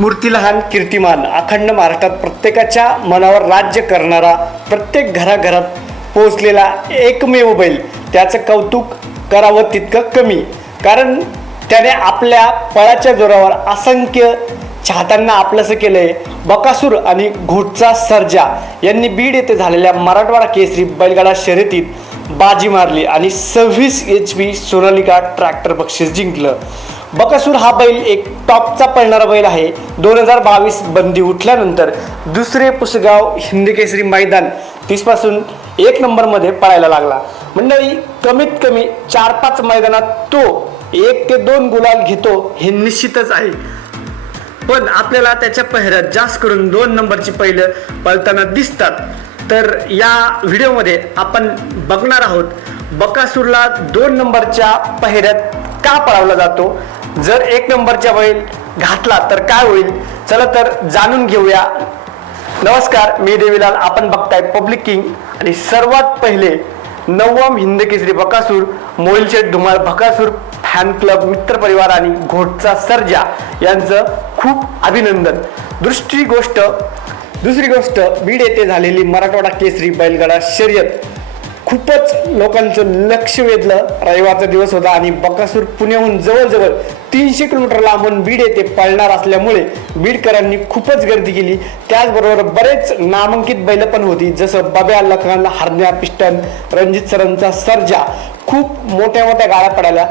मूर्ती लहान कीर्तिमान अखंड महाराष्ट्रात प्रत्येकाच्या मनावर राज्य करणारा प्रत्येक घराघरात पोहोचलेला एकमेव बैल त्याचं कौतुक करावं तितकं कमी. कारण त्याने आपल्या पळाच्या जोरावर असंख्य चाहत्यांना आपलंसं केलं आहे बकासूर आणि घोटचा सर्जा यांनी बीड येथे झालेल्या मराठवाडा केसरी बैलगाडा शर्यतीत बाजी मारली आणि सव्वीस एच पी सोनालिका ट्रॅक्टर बक्षीस जिंकलं. बकासूर हा बैल एक टॉपचा पळणारा बैल आहे. दोन हजार बावीस बंदी उठल्यानंतर दुसरे पुसगाव हिंदी केसरी मैदान तीसपासून एक नंबरमध्ये पळायला लागला. मंडळी कमीत कमी चार पाच मैदानात तो एक ते दोन गुलाल घेतो हे निश्चितच आहे. पण आपल्याला त्याच्या पहिऱ्यात जास्त करून दोन नंबरची पहिलं पळताना दिसतात. तर या व्हिडिओमध्ये आपण बघणार आहोत बकासूरला दोन नंबरच्या पहिऱ्यात का पळवला जातो? जर एक नंबरच्या बैल घातला तर काय होईल? चला तर जाणून घेऊया. नमस्कार मी देवीलाल. आपण बघताय पब्लिक किंग आणि सर्वात पहिले नवम हिंद केसरी बकासूर मोहिलशेठ धुमाळ बकासूर फॅन क्लब मित्र परिवार आणि घोटचा सर्जा यांचं खूप अभिनंदन. दृष्टी गोष्ट दुसरी गोष्ट बीड येथे झालेली मराठवाडा केसरी बैलगाडा शर्यत. खूपच लोकांचं लक्ष वेधलं. रविवारचा दिवस होता आणि बकासूर पुण्याहून जवळजवळ तीनशे किलोमीटर लांबून बीड येथे पळणार असल्यामुळे बीडकरांनी खूपच गर्दी केली. त्याचबरोबर बरेच नामांकित बैल पण होती जसं बब्या लखनला हरण्या पिस्टन रणजित सरांचा सर्जा. खूप मोठ्या मोठ्या गाड्या पडायला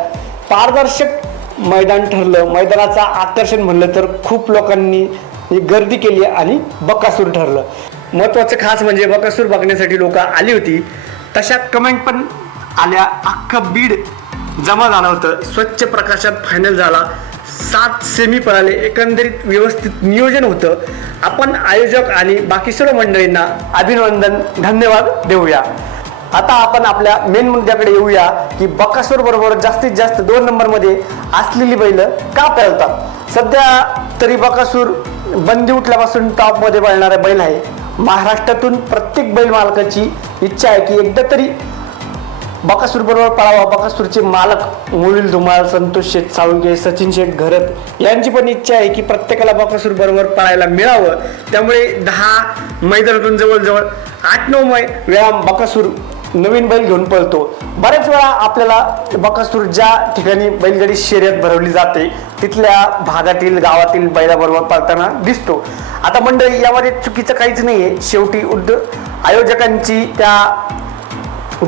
पारदर्शक मैदान ठरलं. मैदानाचं आकर्षण म्हणलं तर खूप लोकांनी गर्दी केली आणि बकासूर ठरलं. महत्वाचं खास म्हणजे बकासूर बघण्यासाठी लोक आली होती. तशा कमेंट पण आल्या. अख्खं बीड जमा झालं होतं. स्वच्छ प्रकाशात फायनल झाला. सात सेमी पळाले. एकंदरीत व्यवस्थित नियोजन होतं. आपण आयोजक आणि बाकी सर्व मंडळींना अभिनंदन धन्यवाद देऊया. आता आपण आपल्या मेन मुद्द्याकडे येऊया की बकासूर बरोबर जास्तीत जास्त दोन नंबरमध्ये असलेली बैल का पळतात? सध्या तरी बकासूर बंदी उठल्यापासून टॉपमध्ये पळणारा बैल आहे. महाराष्ट्रातून प्रत्येक बैल मालकाची इच्छा आहे की एकदा तरी बकासूर बरोबर पळावा. बकासूरचे मालक मुळील धुमाळ संतोष शेठ साळुंके सचिन शेठ घरत यांची पण इच्छा आहे की प्रत्येकाला बकासूर बरोबर पळायला मिळावं. त्यामुळे दहा मैदानातून जवळजवळ आठ नऊ मै वेळा बकासूर नवीन बैल घेऊन पळतो. बऱ्याच वेळा आपल्याला बकासूर ज्या ठिकाणी बैलगाडी शर्यत भरवली जाते तिथल्या भागातील गावातील बैलाबरोबर पळताना दिसतो. आता मंडळी यामध्ये चुकीचं काहीच नाही आहे शेवटी उद्ध आयोजकांची त्या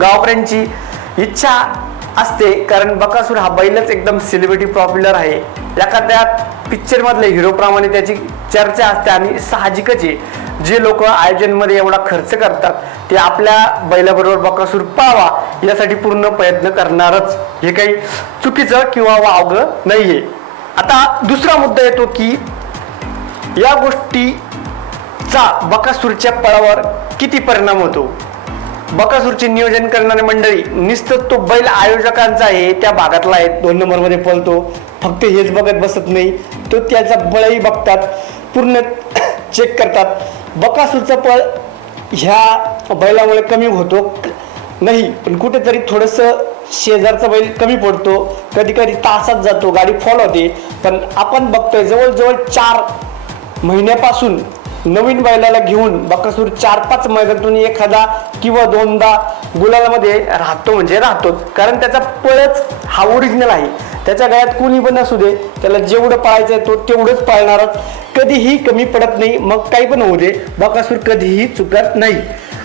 गावकऱ्यांची इच्छा असते. कारण बकासूर हा बैलच एकदम सेलिब्रिटी पॉप्युलर आहे. एखाद्या पिक्चरमधल्या हिरोप्रमाणे त्याची चर्चा असते आणि साहजिकच आहे. जे लोक आयोजनमध्ये एवढा खर्च करतात ते आपल्या बैलाबरोबर बकासूर पावा यासाठी पूर्ण प्रयत्न करणारच. हे काही चुकीचं किंवा वावगं नाहीये. आता दुसरा मुद्दा येतो की या गोष्टीचा बकासूरच्या पळावर किती परिणाम होतो? बकासूरचे नियोजन करणारे मंडळी नुसतं तो बैल आयोजकांचा आहे त्या भागातला आहे दोन नंबरमध्ये पळतो. फक्त हेच बघत बसत नाही. तो त्याचा बळही बघतात. पूर्ण चेक करतात. बकासूरचं पळ ह्या बैलामुळे कमी होतो. नाही पण कुठेतरी थोडंसं शेजारचा बैल कमी पडतो. कधी कधी तासात जातो गाडी फॉल होते. पण आपण बघतोय जवळजवळ चार महिन्यापासून नवीन बैलाला घेऊन बकासूर चार पाच मैदानातून एखादा किंवा दोनदा गुलालामध्ये राहतो म्हणजे राहतोच. कारण त्याचा पळच हा ओरिजिनल आहे. त्याच्या गळ्यात कोणी पण असू दे त्याला जेवढं पाळायचं आहे तो तेवढंच पाळणारच कधीही कमी पडत नाही मग काही पण होऊ दे बकासूर कधीही चुकत नाही.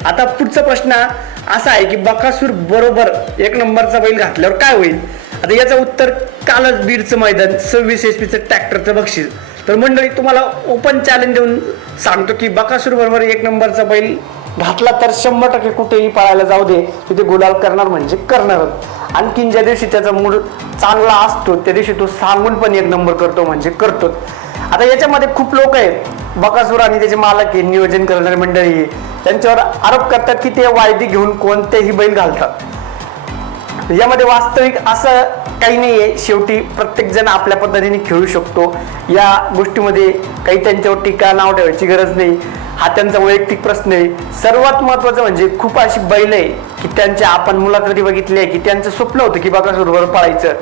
आता पुढचा प्रश्न असा आहे की बकासूर बरोबर एक नंबरचा बैल घातल्यावर काय होईल? आता याचं उत्तर कालच बीडचं मैदान सव्वीस एच पीचं ट्रॅक्टरचं बक्षीस तर मंडळी तुम्हाला ओपन चॅलेंज देऊन सांगतो की बकासूर बरोबर एक नंबरचा बैल घातला तर शंभर टक्के कुठेही पळायला जाऊ दे. तिथे गुलाल करणार म्हणजे करणारच आणखीन ज्या दिवशी त्याचा मूड चांगला असतो त्या दिवशी तो सांगून पण एक नंबर करतो म्हणजे करतो. आता याच्यामध्ये खूप लोक आहेत. बकासूर आणि त्याचे मालक आहे नियोजन करणारी मंडळी त्यांच्यावर आरोप करतात की ते वायदी घेऊन कोणतेही बैल घालतात. यामध्ये वास्तविक असं काही नाही आहे शेवटी प्रत्येक जण आपल्या पद्धतीने खेळू शकतो. या गोष्टीमध्ये काही त्यांच्यावर टीका नाव ठेवायची गरज नाही. हा त्यांचा वैयक्तिक प्रश्न आहे. सर्वात महत्वाचं म्हणजे खूप अशी बैल आहे की त्यांच्या आपण मुलाखती बघितली आहे की त्यांचं स्वप्न होतं की बघा बरोबर पळायचं.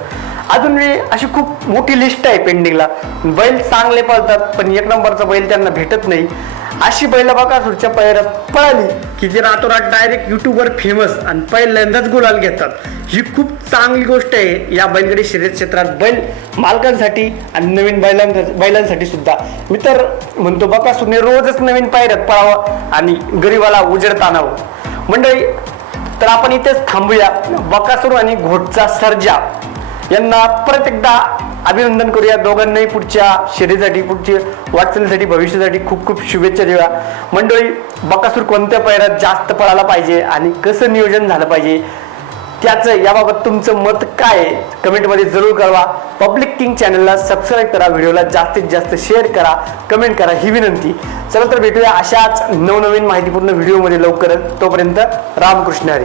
अजून अशी खूप मोठी लिस्ट आहे पेंडिंगला बैल चांगले पळतात पण एक नंबरचा बैल त्यांना भेटत नाही. अशी बैल बकासूरच्या पैरात पळाली की जे रातोरात डायरेक्ट युट्यूबवर फेमस आणि पहिल्यांदाच गुलाल घेतात. ही खूप चांगली गोष्ट आहे. या बैलगडी शर्यत क्षेत्रात बैल मालकांसाठी आणि नवीन बैलांसाठी बैलांसाठी सुद्धा. मी तर म्हणतो बकासूरने रोजच नवीन पायऱ्यात पळावं आणि गरीबाला उजेड आणावं मंडळी तर आपण इथेच थांबूया. बकासूर आणि घोटचा सर्जा यांना परत एकदा अभिनंदन करूया दोघांनाही पुढच्या शरीरासाठी पुढच्या वाटचालीसाठी भविष्यासाठी खूप खूप शुभेच्छा देऊया. मंडळी बकासूर कोणत्या पैरात जास्त पळाला पाहिजे आणि कसं नियोजन झालं पाहिजे? त्याचं याबाबत तुमचं मत काय आहे? कमेंटमध्ये जरूर कळवा. पब्लिक किंग चॅनलला सबस्क्राईब करा व्हिडिओला जास्तीत जास्त शेअर करा कमेंट करा ही विनंती. चला तर भेटूया अशाच नवनवीन माहितीपूर्ण व्हिडिओमध्ये लवकरच. तोपर्यंत रामकृष्ण हरी.